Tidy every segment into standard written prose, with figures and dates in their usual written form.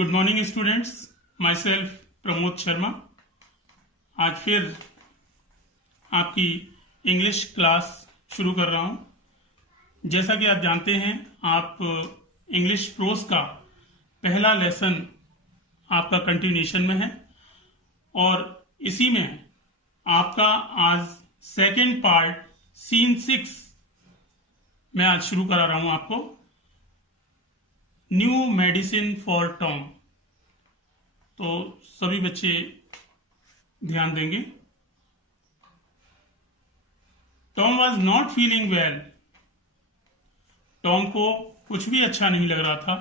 Good morning students, my self Pramod Sharma. आज फिर आपकी इंग्लिश क्लास शुरू कर रहा हूं। जैसा कि आप जानते हैं, आप इंग्लिश प्रोज का पहला लेसन आपका कंटिन्यूएशन में है और इसी में आपका आज सेकेंड पार्ट सीन 6 मैं आज शुरू करा रहा हूं आपको। New medicine for Tom. तो सभी बच्चे ध्यान देंगे। Tom was not feeling well. Tom को कुछ भी अच्छा नहीं लग रहा था।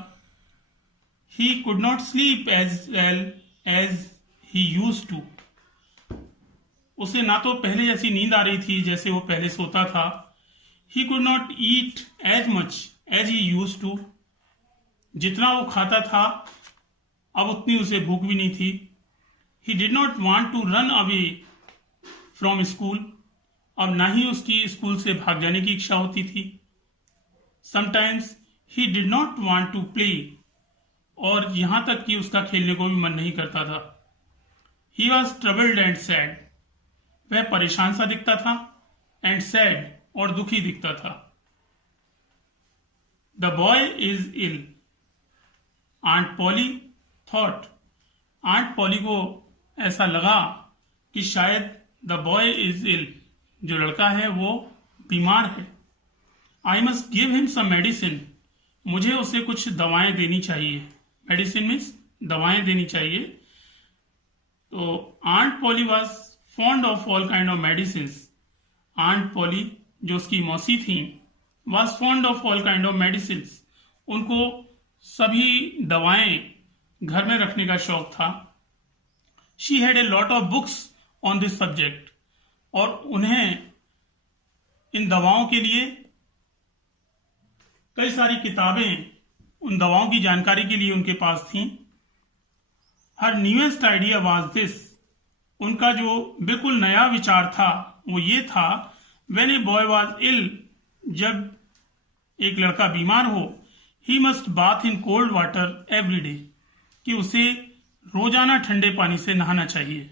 He could not sleep as well as he used to. उसे ना तो पहले जैसी नींद आ रही थी जैसे वो पहले सोता था। He could not eat as much as he used to. जितना वो खाता था अब उतनी उसे भूख भी नहीं थी। He did not want to run away from school. अब ना ही उसकी स्कूल से भाग जाने की इच्छा होती थी। Sometimes he did not want to play, और यहां तक कि उसका खेलने को भी मन नहीं करता था। He was troubled and sad. वह परेशान सा दिखता था, एंड सैड और दुखी दिखता था। The boy is ill. Aunt Polly thought. Aunt Polly को ऐसा लगा कि शायद द बॉय इज इल, जो लड़का है वो बीमार है। I must give him some medicine. मुझे उसे कुछ दवाएं देनी चाहिए। मेडिसिन मीन्स दवाएं देनी चाहिए। तो aunt Polly was fond of all kind of medicine. Aunt Polly जो उसकी मौसी थी was fond of all kind of medicine. उनको सभी दवाएं घर में रखने का शौक था। She had a lot of books on this subject. और उन्हें इन दवाओं के लिए कई सारी किताबें उन दवाओं की जानकारी के लिए उनके पास थीं। Her newest idea was this. उनका जो बिल्कुल नया विचार था वो ये था, when a boy was ill, जब एक लड़का बीमार हो, he must bath in cold water every day, कि उसे रोजाना ठंडे पानी से नहाना चाहिए।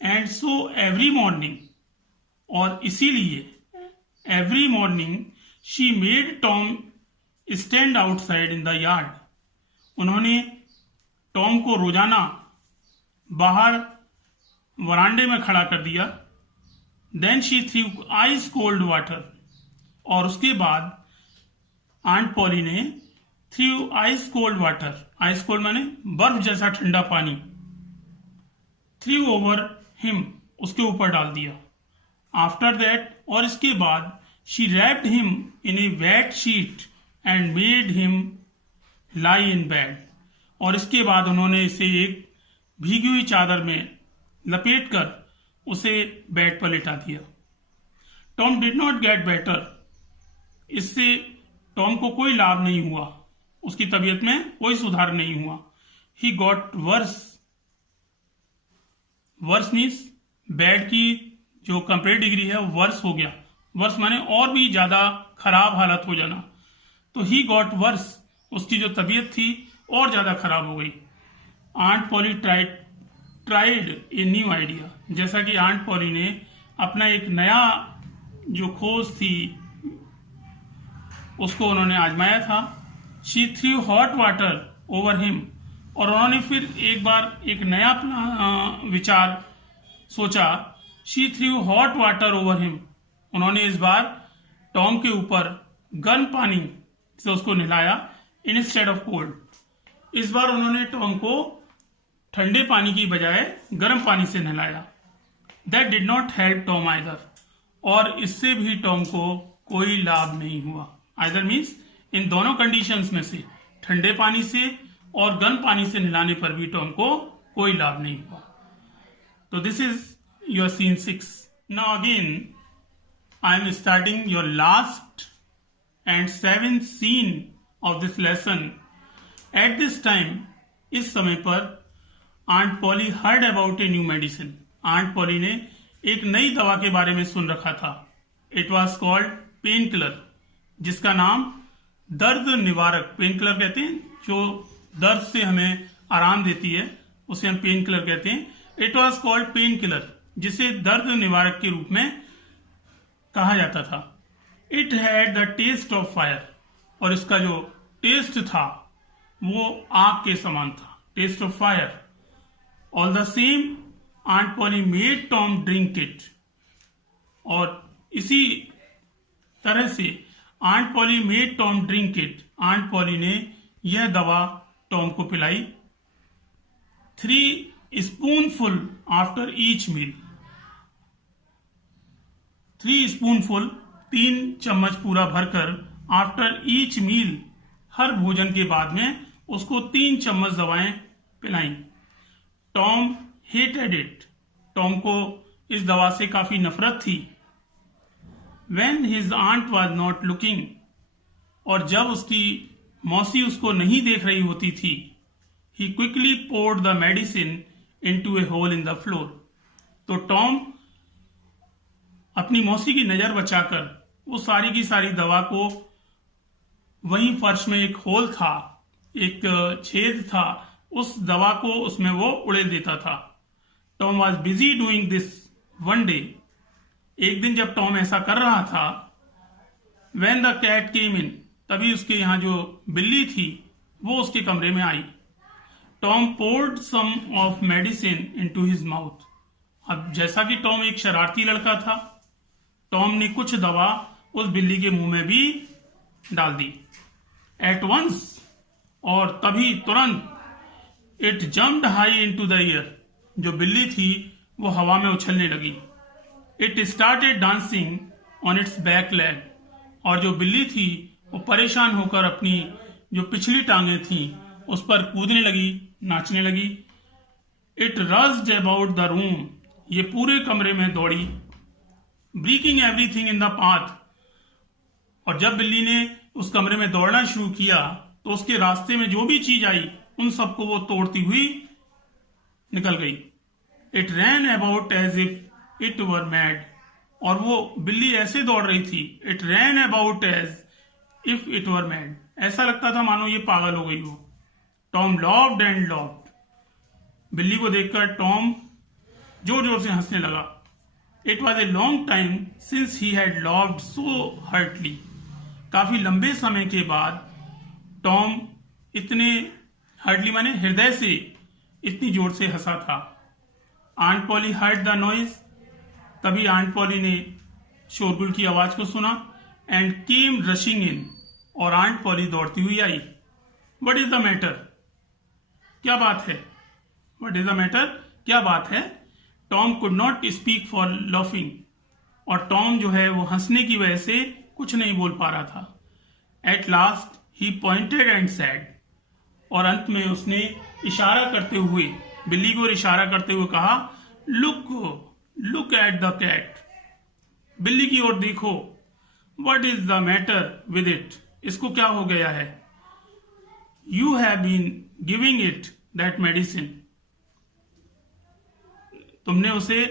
एंड सो एवरी मॉर्निंग, और इसीलिए every morning she made Tom stand outside in the yard. उन्होंने टॉम को रोजाना बाहर वरांडे में खड़ा कर दिया। Then she threw ice cold water, और उसके बाद आंट पॉली ने threw ice cold water, ice cold माने बर्फ जैसा ठंडा पानी, थ्रू ओवर हिम, उसके ऊपर डाल दिया। आफ्टर दैट, और इसके बाद, she wrapped him in a wet sheet and made him lie in bed. और इसके बाद उन्होंने इसे एक भीगी हुई चादर में लपेट कर उसे बेड पर लिटा दिया। Tom did not get better. इससे टॉम को कोई लाभ नहीं हुआ, उसकी तबीयत में कोई सुधार नहीं हुआ। He got worse. Worse means bad की जो कंपेरेटिव डिग्री है वो वर्स हो गया। वर्स माने और भी ज्यादा खराब हालत हो जाना। तो ही गॉट वर्स, उसकी जो तबीयत थी और ज्यादा खराब हो गई। Aunt Polly tried a new idea. जैसा कि आंट पॉली ने अपना एक नया जो खोज थी उसको उन्होंने आजमाया था। She threw hot water over him, और उन्होंने फिर एक बार एक नया विचार सोचा। She threw hot water over him. उन्होंने इस बार टॉम के ऊपर गर्म पानी से उसको नहलाया, इंस्टेड ऑफ कोल्ड। इस बार उन्होंने टॉम को ठंडे पानी की बजाय गर्म पानी से नहलाया। That did not help Tom either, और इससे भी टॉम को कोई लाभ नहीं हुआ। आइदर मीन्स इन दोनों कंडीशंस में से, ठंडे पानी से और गर्म पानी से नहलाने पर भी टॉम को कोई लाभ नहीं हुआ। तो this is your scene 6। Now again I am starting your last and 7th scene of this lesson. At this time, इस समय पर, aunt Polly heard about a new medicine. Aunt Polly ने एक नई दवा के बारे में सुन रखा था। It was called pain killer, जिसका नाम दर्द निवारक, पेन किलर कहते हैं जो दर्द से हमें आराम देती है, उसे हम पेन किलर कहते हैं। It was called pain killer, जिसे दर्द निवारक के रूप में कहा जाता था। It had the taste of fire, और इसका जो टेस्ट था वो आग के समान था, taste of fire. All the same aunt Polly made Tom drink it, और इसी तरह से aunt Polly made Tom drink it, aunt Polly ने यह दवा टॉम को पिलाई। 3 spoonful after each meal, 3 spoonful 3 चम्मच पूरा भरकर, आफ्टर ईच मील हर भोजन के बाद में उसको 3 चम्मच दवाएं पिलाई। टॉम हेटेड इट, टॉम को इस दवा से काफी नफरत थी। When his aunt was not looking, और जब उसकी मौसी उसको नहीं देख रही होती थी, he quickly poured the medicine into a hole in the floor, तो टॉम अपनी मौसी की नजर बचाकर वो सारी की सारी दवा को वहीं फर्श में एक होल था, एक छेद था, उस दवा को उसमें वो उड़ेल देता था। Tom was busy doing this one day, एक दिन जब टॉम ऐसा कर रहा था, when the cat came in, तभी उसके यहाँ जो बिल्ली थी वो उसके कमरे में आई। Tom poured some of medicine into his mouth, अब जैसा कि टॉम एक शरारती लड़का था, टॉम ने कुछ दवा उस बिल्ली के मुंह में भी डाल दी। At once, और तभी तुरंत, it jumped high into the air, जो बिल्ली थी वो हवा में उछलने लगी। It started dancing on its back leg, और जो बिल्ली थी वो परेशान होकर अपनी जो पिछली टांगें थी उस पर कूदने लगी, नाचने लगी। It rushed about the room, ये पूरे कमरे में दौड़ी। Breaking everything in the path, और जब बिल्ली ने उस कमरे में दौड़ना शुरू किया तो उसके रास्ते में जो भी चीज आई उन सबको वो तोड़ती हुई निकल गई। It ran about as if it were mad, और वो बिल्ली ऐसे दौड़ रही थी, it ran about as if it were mad, ऐसा लगता था मानो ये पागल हो गई हो। टॉम laughed and laughed, बिल्ली को देखकर टॉम जोर जोर से हंसने लगा। It was a long time since he had laughed so heartily, काफी लंबे समय के बाद टॉम इतने हार्डली माने हृदय से इतनी जोर से हंसा था। Aunt Polly heard the noise, तभी आंट पॉली ने शोरगुल की आवाज को सुना। एंड केम रशिंग इन, और आंट पॉली दौड़ती हुई आई। व्हाट इज द मैटर, क्या बात है? व्हाट इज द मैटर, क्या बात है? Tom could not speak for laughing, और टॉम जो है वो हंसने की वजह से कुछ नहीं बोल पा रहा था। At last he pointed and sad, और अंत में उसने इशारा करते हुए, बिल्ली को इशारा करते हुए कहा, लुक एट द कैट, बिल्ली की ओर देखो। What is the matter with it, इसको क्या हो गया है? You have been giving it that medicine, तुमने उसे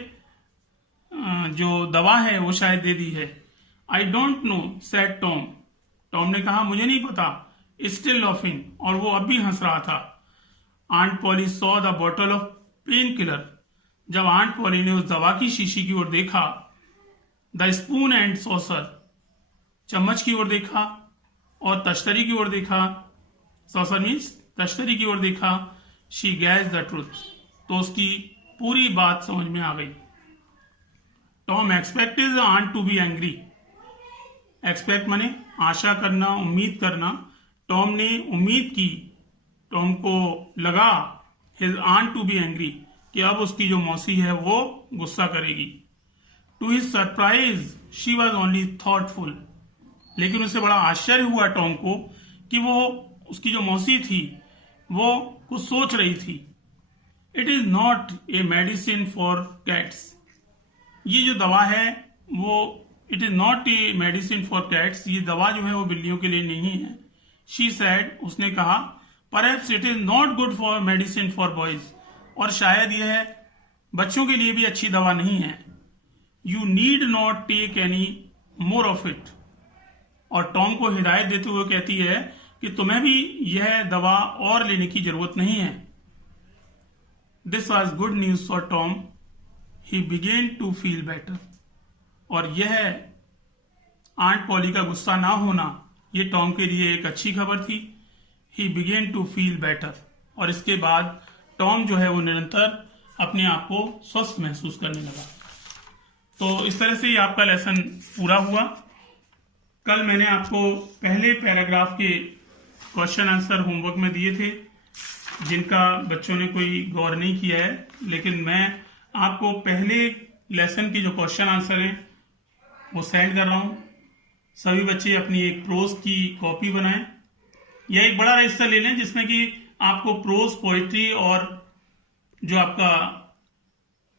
जो दवा है वो शायद दे दी है। I don't know said Tom, Tom ने कहा मुझे नहीं पता। स्टिल लाफिंग, और वो अब भी हंस रहा था। Aunt Polly saw the bottle of pain killer, जब आंट पॉली ने उस दवा की शीशी की ओर देखा, द स्पून एंड सॉसर, चम्मच की ओर देखा और तश्तरी की ओर देखा, सॉसर मीन्स तश्तरी की ओर देखा, शी गैज द ट्रूथ, तो उसकी पूरी बात समझ में आ गई। Tom expected aunt to be angry, expect माने आशा करना, उम्मीद करना। टॉम ने उम्मीद की, टॉम को लगा his aunt to be angry, कि अब उसकी जो मौसी है वो गुस्सा करेगी। To his surprise she was only thoughtful, लेकिन उसे बड़ा आश्चर्य हुआ टॉम को कि वो उसकी जो मौसी थी वो कुछ सोच रही थी। It is not a medicine for cats, ये जो दवा है वो it is not a medicine for cats, ये दवा जो है वो बिल्लियों के लिए नहीं है। शी सैड, उसने कहा, perhaps it is not good for medicine for boys, और शायद यह बच्चों के लिए भी अच्छी दवा नहीं है। You need not take any more of it, और टॉम को हिदायत देते हुए कहती है कि तुम्हें भी यह दवा और लेने की जरूरत नहीं है। This was good news for Tom, he began to feel better. और यह आंट पॉली का गुस्सा ना होना ये टॉम के लिए एक अच्छी खबर थी। He began to feel better, और इसके बाद टॉम जो है वो निरंतर अपने आप को स्वस्थ महसूस करने लगा। तो इस तरह से ये आपका लेसन पूरा हुआ। कल मैंने आपको पहले पैराग्राफ के क्वेश्चन आंसर होमवर्क में दिए थे, जिनका बच्चों ने कोई गौर नहीं किया है, लेकिन मैं आपको पहले लेसन के जो क्वेश्चन आंसर हैं वो सेंड कर रहा हूं। सभी बच्चे अपनी एक प्रोज की कॉपी बनाएं या एक बड़ा रजिस्टर ले लें जिसमें कि आपको प्रोज, पोएट्री और जो आपका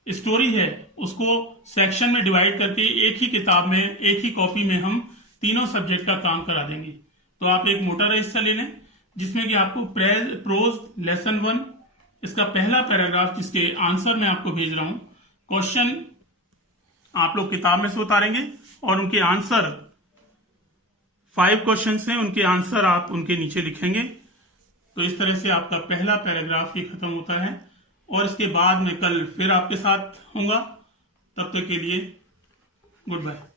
स्टोरी है उसको सेक्शन में डिवाइड करके एक ही किताब में, एक ही कॉपी में हम तीनों सब्जेक्ट का काम करा देंगे। तो आप एक मोटा रजिस्टर ले लें जिसमें कि आपको प्रोज लेसन 1 इसका पहला पैराग्राफ जिसके आंसर मैं आपको भेज रहा हूं, क्वेश्चन आप लोग किताब में से उतारेंगे और उनके आंसर 5 क्वेश्चन हैं, उनके आंसर आप उनके नीचे लिखेंगे। तो इस तरह से आपका पहला पैराग्राफ ही खत्म होता है और इसके बाद मैं कल फिर आपके साथ हूंगा। तब तक के लिए गुड बाय।